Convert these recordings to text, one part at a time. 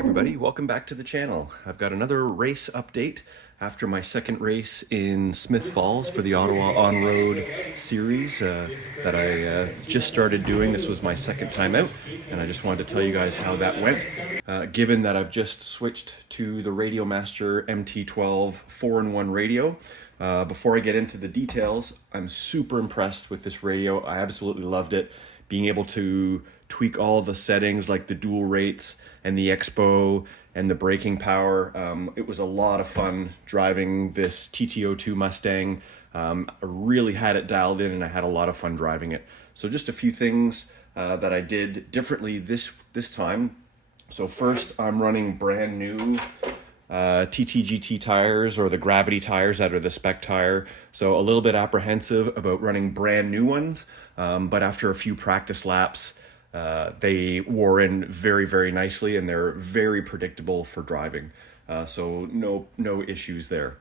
Everybody, welcome back to the channel. I've got another race update after my second race in Smith Falls for the Ottawa On-Road series that I just started doing. This was my second time out, and I just wanted to tell you guys how that went. Given that I've just switched to the Radiomaster MT12 4-in-1 radio, before I get into the details, I'm super impressed with this radio. I absolutely loved it. Being able to tweak all the settings like the dual rates and the expo and the braking power. It was a lot of fun driving this TT02 Mustang. I really had it dialed in and I had a lot of fun driving it. So just a few things that I did differently this time. So first, I'm running brand new TTGT tires, or the gravity tires that are the spec tire. So a little bit apprehensive about running brand new ones, but after a few practice laps, they wore in very, very nicely, and they're very predictable for driving. So no issues there.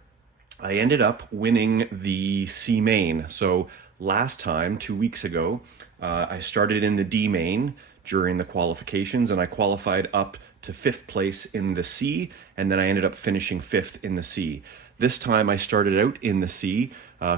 I ended up winning the C main. So last time, 2 weeks ago, I started in the D main during the qualifications, and I qualified up to 5th place in the C, and then I ended up finishing 5th in the C. This time I started out in the C,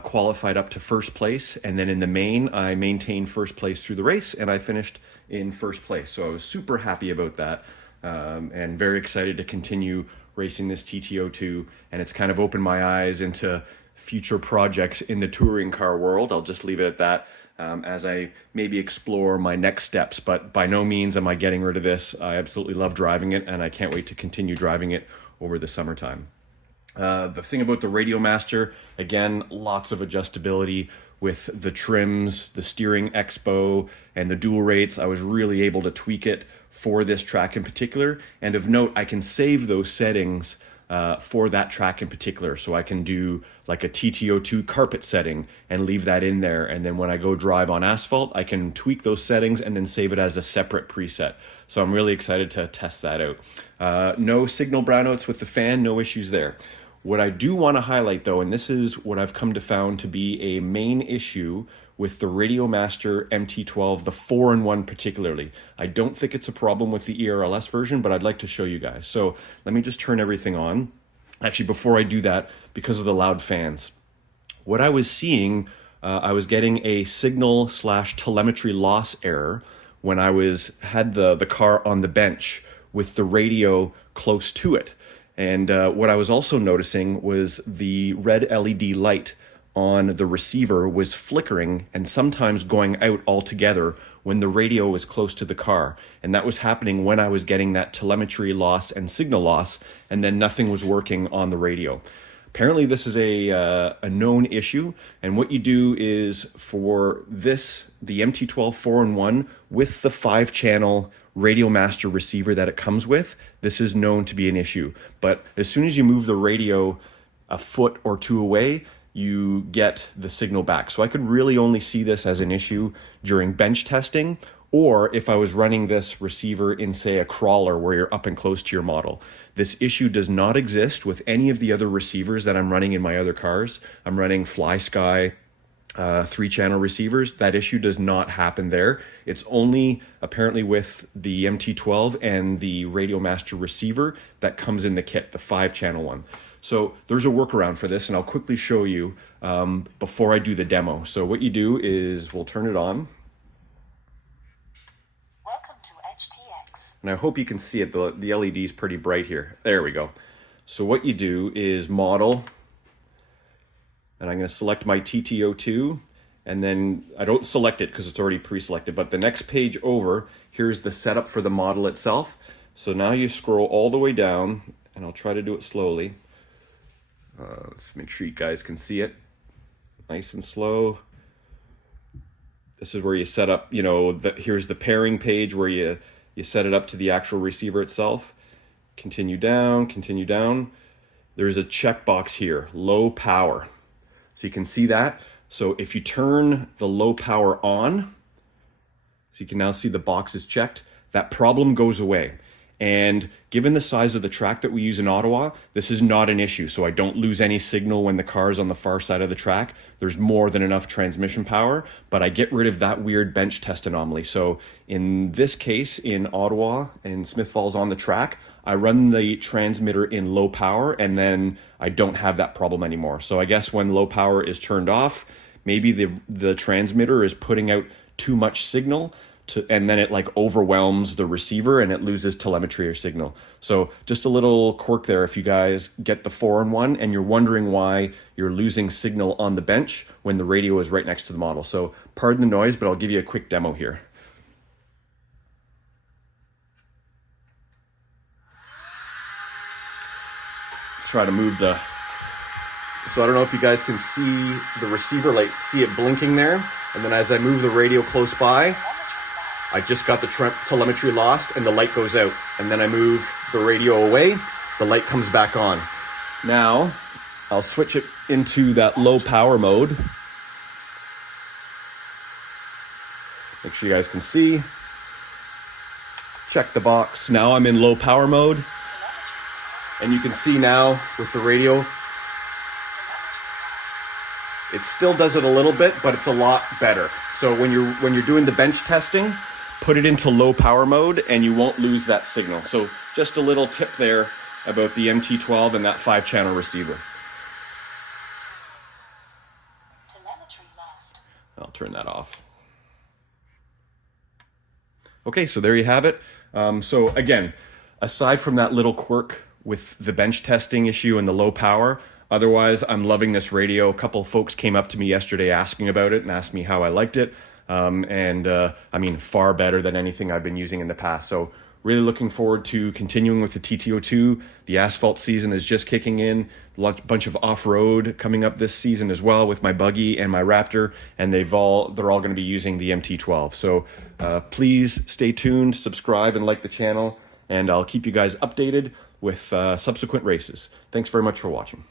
qualified up to 1st place, and then in the main I maintained 1st place through the race, and I finished in 1st place. So I was super happy about that, and very excited to continue racing this TT02, and it's kind of opened my eyes into future projects in the touring car world. I'll just leave it at that. As I maybe explore my next steps, but by no means am I getting rid of this. I absolutely love driving it, and I can't wait to continue driving it over the summertime. The thing about the Radiomaster, again, lots of adjustability with the trims, the steering expo, and the dual rates. I was really able to tweak it for this track in particular. And of note, I can save those settings for that track in particular. So I can do like a TT02 carpet setting and leave that in there. And then when I go drive on asphalt, I can tweak those settings and then save it as a separate preset. So I'm really excited to test that out. No signal brownouts with the fan, no issues there. What I do want to highlight though, and this is what I've come to found to be a main issue with the Radiomaster MT12, the 4-in-1 particularly. I don't think it's a problem with the ERLS version, but I'd like to show you guys. So let me just turn everything on. Actually, before I do that, because of the loud fans, what I was seeing, I was getting a signal/telemetry loss error when I had the car on the bench with the radio close to it. And what I was also noticing was the red LED light on the receiver was flickering and sometimes going out altogether when the radio was close to the car. And that was happening when I was getting that telemetry loss and signal loss, and then nothing was working on the radio. Apparently this is a known issue, and what you do is for this, the MT12 4-in-1 with the 5-channel Radiomaster receiver that it comes with, this is known to be an issue. But as soon as you move the radio a foot or two away, you get the signal back. So I could really only see this as an issue during bench testing, or if I was running this receiver in, say, a crawler where you're up and close to your model. This issue does not exist with any of the other receivers that I'm running in my other cars. I'm running FlySky 3-channel receivers. That issue does not happen there. It's only apparently with the MT12 and the Radiomaster receiver that comes in the kit, the 5-channel one. So there's a workaround for this, and I'll quickly show you before I do the demo. So what you do is we'll turn it on. Welcome to HTX. And I hope you can see it. The LED is pretty bright here. There we go. So what you do is model, and I'm going to select my TT02, and then I don't select it because it's already pre-selected, but the next page over, here's the setup for the model itself. So now you scroll all the way down, and I'll try to do it slowly. Let's make sure you guys can see it. Nice and slow. This is where you set up, here's the pairing page where you set it up to the actual receiver itself. Continue down, continue down. There's a checkbox here, low power. So you can see that. So if you turn the low power on, so you can now see the box is checked, that problem goes away. And given the size of the track that we use in Ottawa, this is not an issue. So I don't lose any signal when the car's on the far side of the track. There's more than enough transmission power, but I get rid of that weird bench test anomaly. So in this case, in Ottawa and Smith Falls on the track, I run the transmitter in low power and then I don't have that problem anymore. So I guess when low power is turned off, maybe the transmitter is putting out too much signal and then it like overwhelms the receiver and it loses telemetry or signal. So just a little quirk there if you guys get the 4-in-1 and you're wondering why you're losing signal on the bench when the radio is right next to the model. So pardon the noise, but I'll give you a quick demo here. Try to move the, so I don't know if you guys can see the receiver, like see it blinking there. And then as I move the radio close by, I just got the telemetry lost and the light goes out. And then I move the radio away, the light comes back on. Now, I'll switch it into that low power mode. Make sure you guys can see. Check the box. Now I'm in low power mode. And you can see now with the radio, it still does it a little bit, but it's a lot better. So when you're doing the bench testing, put it into low power mode and you won't lose that signal. So just a little tip there about the MT12 and that 5-channel receiver. Telemetry lost. I'll turn that off. Okay, so there you have it. So again, aside from that little quirk with the bench testing issue and the low power, otherwise I'm loving this radio. A couple folks came up to me yesterday asking about it and asked me how I liked it. I mean, far better than anything I've been using in the past. So really looking forward to continuing with the TT02. The asphalt season is just kicking in. A bunch of off-road coming up this season as well with my buggy and my Raptor, and they're all going to be using the MT12. So please stay tuned, subscribe, and like the channel, and I'll keep you guys updated with subsequent races. Thanks very much for watching.